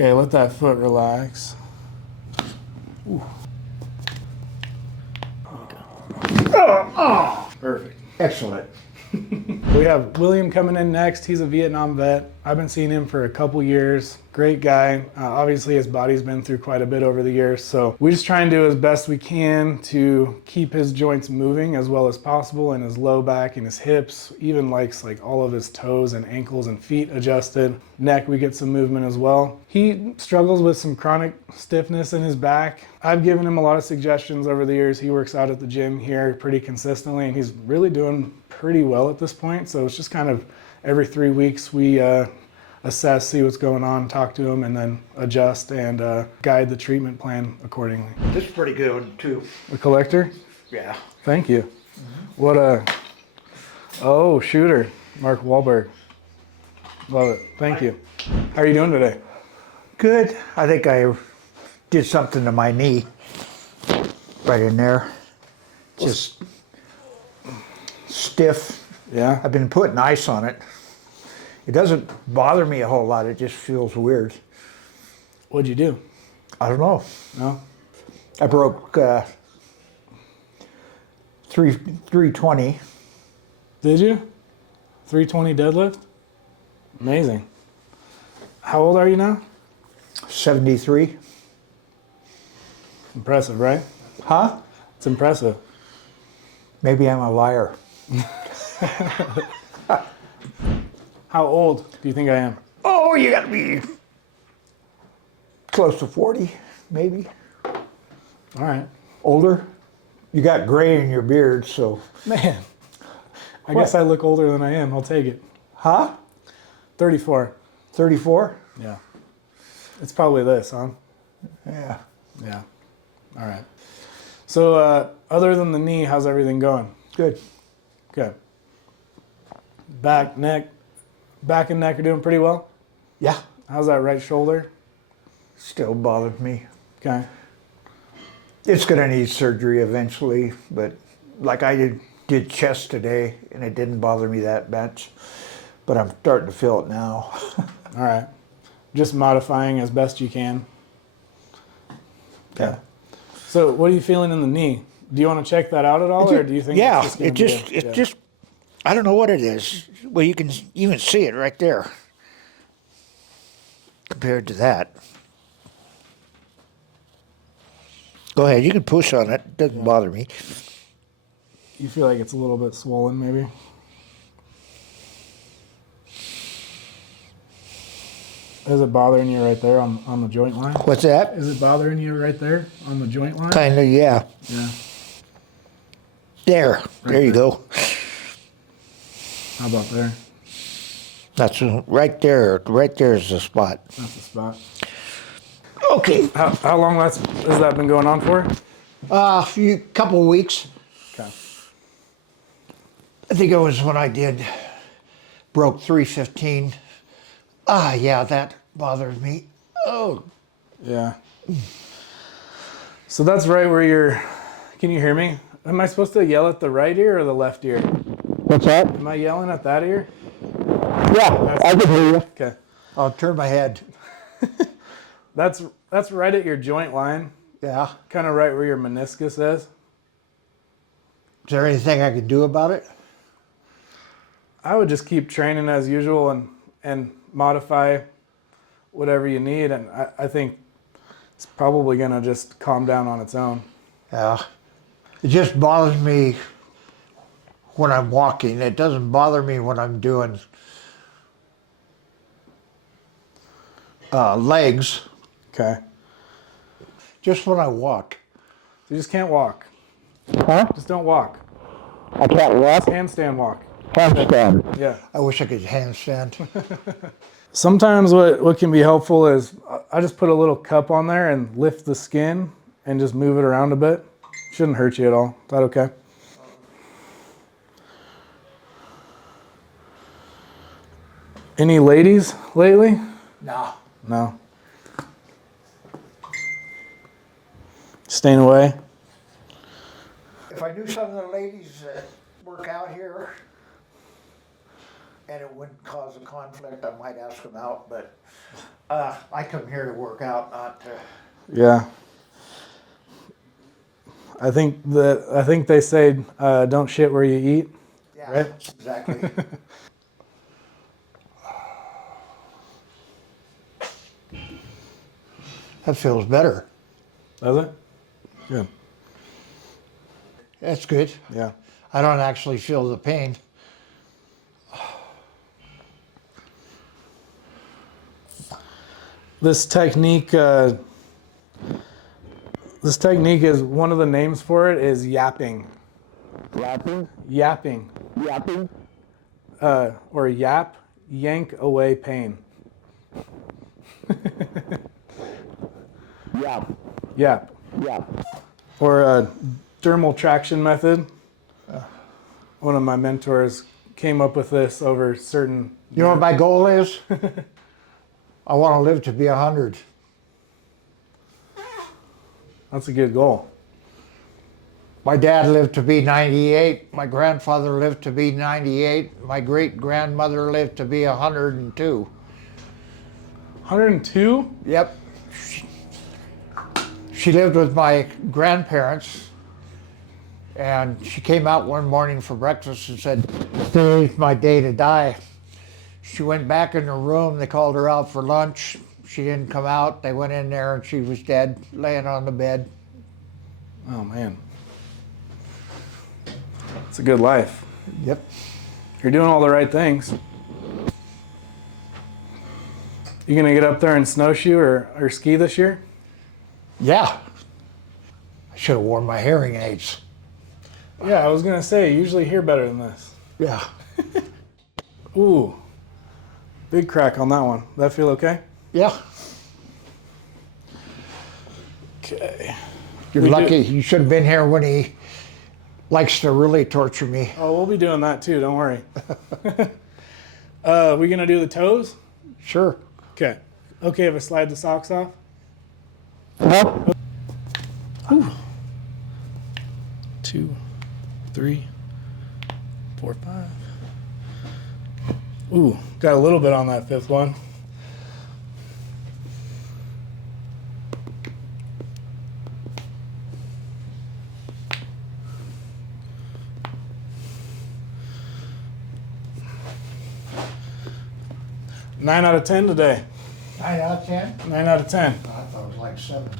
Okay, let that foot relax. Ooh. Oh, perfect. Excellent. We have William coming in next. He's a Vietnam vet. I've been seeing him for a couple years. Great guy. Obviously, his body's been through quite a bit over the years. So we just try and do as best we can to keep his joints moving as well as possible, and his low back and his hips, even likes like all of his toes and ankles and feet adjusted. Neck, we get some movement as well. He struggles with some chronic stiffness in his back. I've given him a lot of suggestions over the years. He works out at the gym here pretty consistently, and he's really doing pretty well at this point. So it's just kind of every 3 weeks we assess, see what's going on, talk to him, and then adjust and guide the treatment plan accordingly. This is pretty good too. A collector? Yeah. Thank you. What a, oh, shooter, Mark Wahlberg. Love it. Thank you. How are you doing today? Good. I think I did something to my knee right in there. Just stiff. Yeah? I've been putting ice on it. It doesn't bother me a whole lot. It just feels weird. What'd you do? I don't know. No? I broke 320. Did you? 320 deadlift? Amazing. How old are you now? 73. Impressive, right? Huh? It's impressive. Maybe I'm a liar. How old do you think I am? Oh, you gotta be close to 40, maybe. All right. Older? You got gray in your beard, so. Man, I guess I look older than I am. I'll take it. Huh? 34. 34? Yeah. It's probably this, huh? Yeah. Yeah. All right. So other than the knee, how's everything going? Good. Good. Back, neck. Back and neck are doing pretty well? Yeah. How's that right shoulder? Still bothers me. Okay. It's gonna need surgery eventually, but like I did chest today and it didn't bother me that much, but I'm starting to feel it now. All right. Just modifying as best you can. Yeah. So what are you feeling in the knee? Do you want to check that out at all, or do you think Yeah, it's just it's just, I don't know what it is. Well, you can even see it right there compared to that. Go ahead, you can push on it. It doesn't bother me. You feel like it's a little bit swollen, maybe? Is it bothering you right there on the joint line? What's that? Is it bothering you right there on the joint line? Kind of, yeah. Yeah. There you go. How about there? That's right there. Right there is the spot. That's the spot. Okay. How long has that been going on for? Couple weeks. Okay. I think it was when I broke 315. Yeah, that bothers me. Oh. Yeah. So that's right where you're. Can you hear me? Am I supposed to yell at the right ear or the left ear? What's that? Am I yelling at that ear? Yeah, I can hear you. Okay. I'll turn my head. That's right at your joint line. Yeah. Kind of right where your meniscus is. Is there anything I can do about it? I would just keep training as usual and modify whatever you need, and I think it's probably gonna just calm down on its own. Yeah. It just bothers me when I'm walking. It doesn't bother me when I'm doing legs. Okay. Just when I walk. You just can't walk. Huh? Just don't walk. I can't walk? Handstand walk. Handstand. Yeah. I wish I could handstand. Sometimes what can be helpful is I just put a little cup on there and lift the skin and just move it around a bit. Shouldn't hurt you at all. Is that okay? Any ladies lately? No. No. Staying away? If I knew some of the ladies that work out here and it wouldn't cause a conflict, I might ask them out, but I come here to work out, not to. Yeah. I think they say don't shit where you eat. Yeah, Right? exactly. That feels better. Does it? Good. That's good. Yeah. I don't actually feel the pain. This technique is one of the names for it is yapping. Yapping? Yapping. Yapping? Or yap, yank away pain. Yap. Yap. Yap. Or dermal traction method. One of my mentors came up with this over certain. You know what my goal is? I want to live to be 100. That's a good goal. My dad lived to be 98. My grandfather lived to be 98. My great-grandmother lived to be 102. 102? Yep. She lived with my grandparents, and she came out one morning for breakfast and said, "Today's my day to die." She went back in her room. They called her out for lunch. She didn't come out. They went in there and she was dead, laying on the bed. Oh, man. It's a good life. Yep. You're doing all the right things. You gonna get up there and snowshoe or ski this year? Yeah. I should have worn my hearing aids. Yeah, I was gonna say, you usually hear better than this. Yeah. Ooh, big crack on that one. That feel okay? Yeah. Okay. You're lucky. You should have been here when he likes to really torture me. Oh, we'll be doing that too, don't worry. We gonna do the toes? Sure. Okay. Okay if I slide the socks off? Ooh. 2, 3, 4, 5. Ooh, got a little bit on that fifth one. Nine out of 10 today. 9 out of 10? 9 out of 10. I thought it was like 7.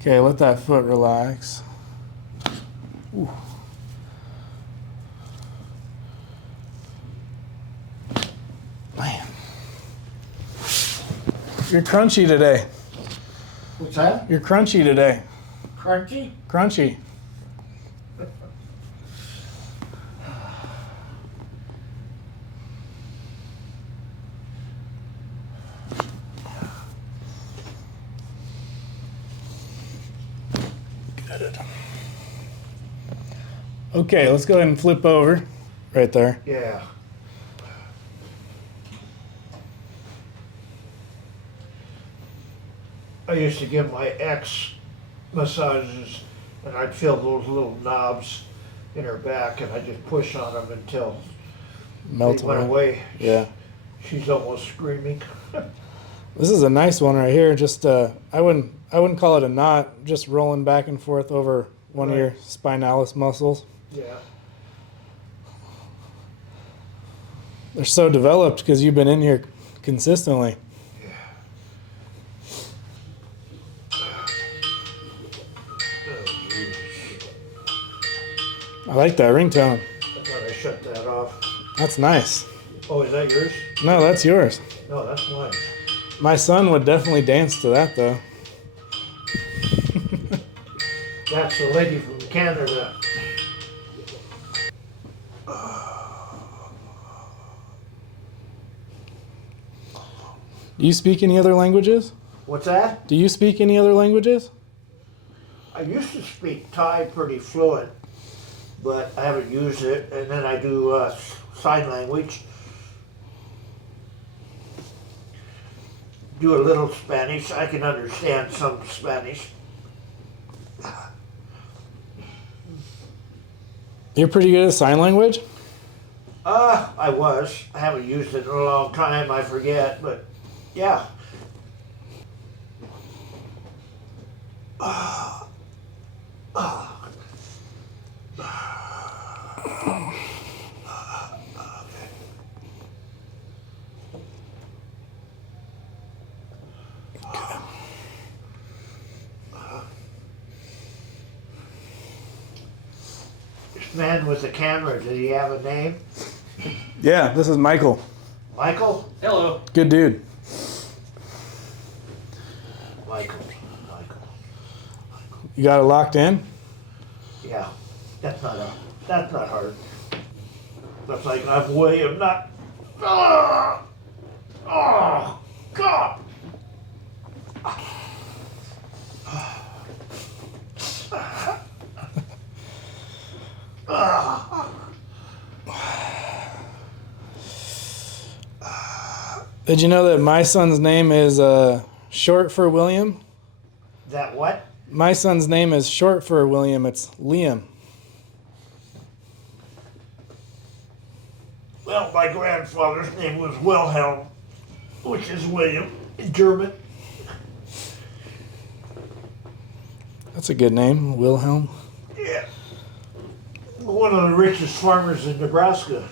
Okay, let that foot relax. Ooh. Man. You're crunchy today. What's that? You're crunchy today. Crunchy? Crunchy. Good. Okay, let's go ahead and flip over. Right there. Yeah. I used to give my ex massages, and I'd feel those little knobs in her back, and I'd just push on them until Melt they went away. Yeah. She's almost screaming. This is a nice one right here. Just I wouldn't call it a knot, just rolling back and forth over one of your spinalis muscles. Yeah. They're so developed because you've been in here consistently. I like that ringtone. I thought I shut that off. That's nice. Oh, is that yours? No, that's yours. No, that's mine. My son would definitely dance to that though. That's the lady from Canada. Do you speak any other languages? What's that? Do you speak any other languages? I used to speak Thai pretty fluent, but I haven't used it. And then I do sign language. Do a little Spanish. I can understand some Spanish. You're pretty good at sign language? I was. I haven't used it in a long time. I forget, but yeah. This man with the camera, did he have a name? Yeah, this is Michael. Michael? Hello. Good dude. Michael. You got it locked in? Yeah. That's not hard. Looks like I'm William, not. Oh, God. Did you know that my son's name is short for William? That what? My son's name is short for William. It's Liam. Well, my grandfather's name was Wilhelm, which is William in German. That's a good name, Wilhelm. Yeah. One of the richest farmers in Nebraska.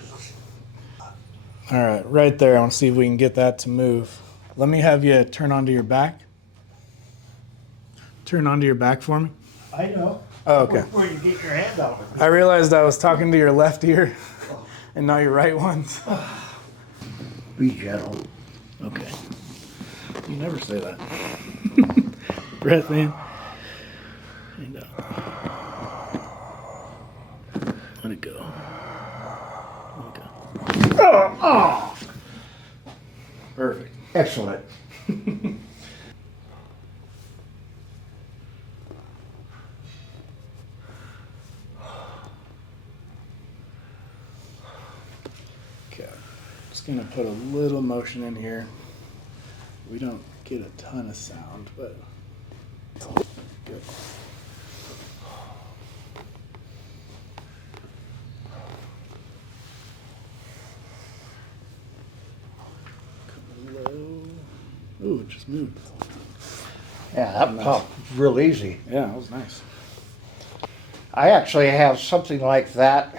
All right, right there. I want to see if we can get that to move. Let me have you turn onto your back. Turn onto your back for me. I know. Oh, okay. Where you get your hand out of me. I realized I was talking to your left ear and not your right one. Be gentle. Okay. You never say that. Breath in. And out. Let it go. Let it go. Oh. Perfect. Excellent. Okay. Just gonna put a little motion in here. We don't get a ton of sound, but it's all good. Come low. Ooh, it just moved. Yeah, that popped real easy. Yeah, that was nice. I actually have something like that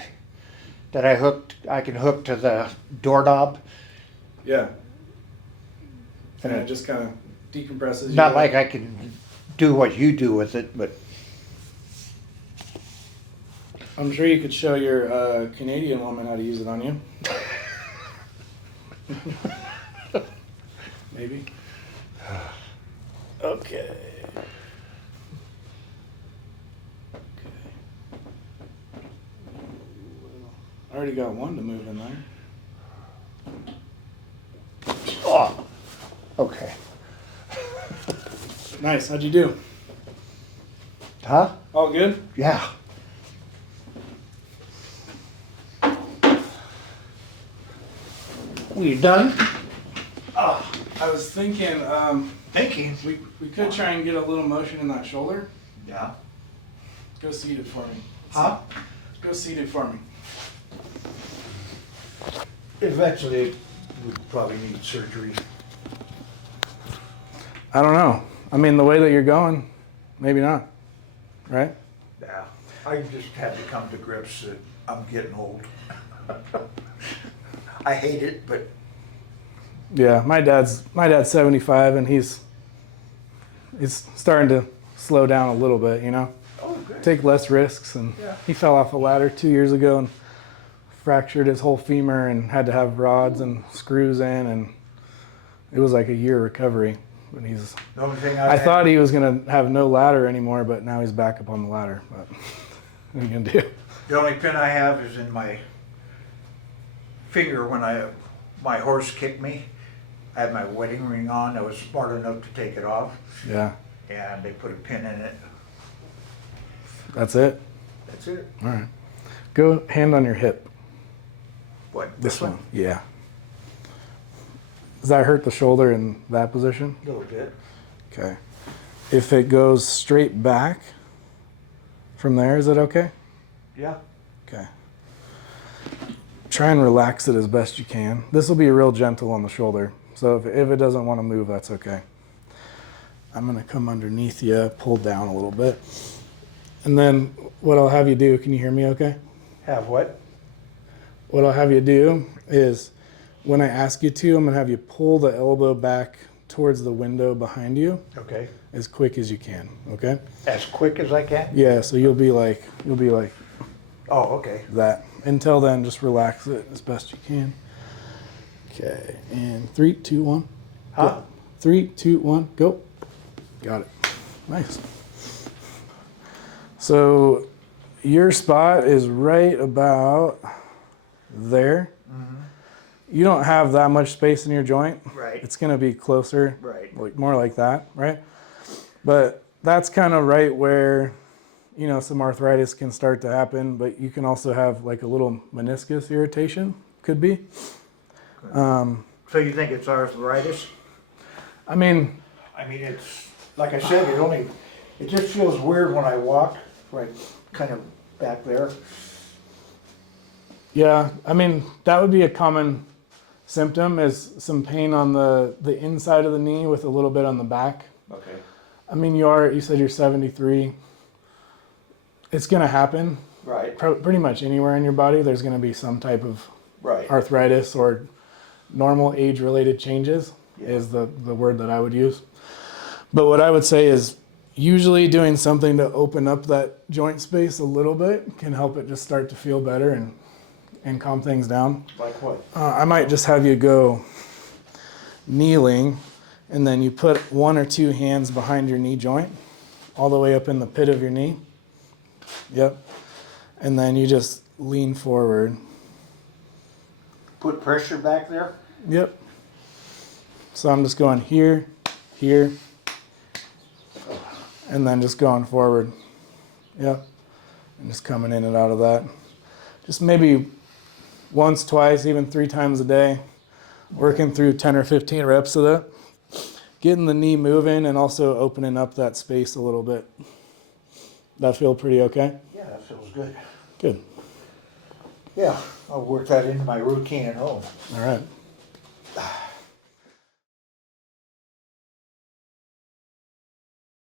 I can hook to the doorknob. Yeah. And it just kind of decompresses. Not you. like I can do what you do with it, but I'm sure you could show your Canadian woman how to use it on you. Maybe. Okay. I already got one to move in there. oh, okay. Nice. How'd you do? Huh? All good? Yeah. We done? I was thinking Thinking. we could try and get a little motion in that shoulder. Yeah. Go seated for me. Huh? Go seated for me. Eventually, we'd probably need surgery. I don't know. I mean, the way that you're going, maybe not. Right? Yeah. I just had to come to grips that I'm getting old. I hate it, but Yeah, my dad's 75 and he's starting to slow down a little bit, you know. good. Take less risks, and Yeah. he fell off a ladder 2 years ago and fractured his whole femur and had to have rods and screws in, and it was like a year recovery. But he's The only thing I thought he was gonna have no ladder anymore, but now he's back up on the ladder. But what are you gonna do? The only pin I have is in my finger when my horse kicked me. I had my wedding ring on. I was smart enough to take it off, Yeah, and they put a pin in it. that's it. That's it. All right, go hand on your hip. What? This one. Yeah. Does that hurt the shoulder in that position? A little bit. Okay. If it goes straight back from there, is it okay? Yeah. Okay. Okay. Try and relax it as best you can. This will be real gentle on the shoulder. So if it doesn't want to move, that's okay. I'm going to come underneath you, pull down a little bit. And then what I'll have you do, can you hear me okay? Have what? What I'll have you do is when I ask you to, I'm going to have you pull the elbow back towards the window behind you Okay. as quick as you can, okay? As quick as I can? Yeah, so you'll be like Oh, okay. that. Until then, just relax it as best you can. Okay, and 3, 2, 1. Huh? Go. 3, 2, 1, go. Got it. Nice. So your spot is right about there. Mm-hmm. You don't have that much space in your joint. Right. It's going to be closer, Right. like more like that, right? But that's kind of right where, you know, some arthritis can start to happen, but you can also have like a little meniscus irritation, could be. So you think it's arthritis? I mean, It's, like I said, it just feels weird when I walk, right, kind of back there. yeah, I mean, that would be a common symptom is some pain on the inside of the knee with a little bit on the back. Okay. I mean, you said you're 73. It's going to happen Right, pretty much anywhere in your body. There's going to be some type of right. arthritis or normal age-related changes Yeah. is the word that I would use. But what I would say is usually doing something to open up that joint space a little bit can help it just start to feel better and calm things down. Like what? I might just have you go kneeling, and then you put 1 or 2 hands behind your knee joint, all the way up in the pit of your knee. Yep. And then you just lean forward. Put pressure back there? Yep. So I'm just going here, here, and then just going forward. Yep. And just coming in and out of that. Just maybe once, twice, even 3 times a day. Working through 10 or 15 reps of that. Getting the knee moving and also opening up that space a little bit. That feel pretty okay? Yeah, that feels good. Good. Yeah, I'll work that into my routine at home. All right.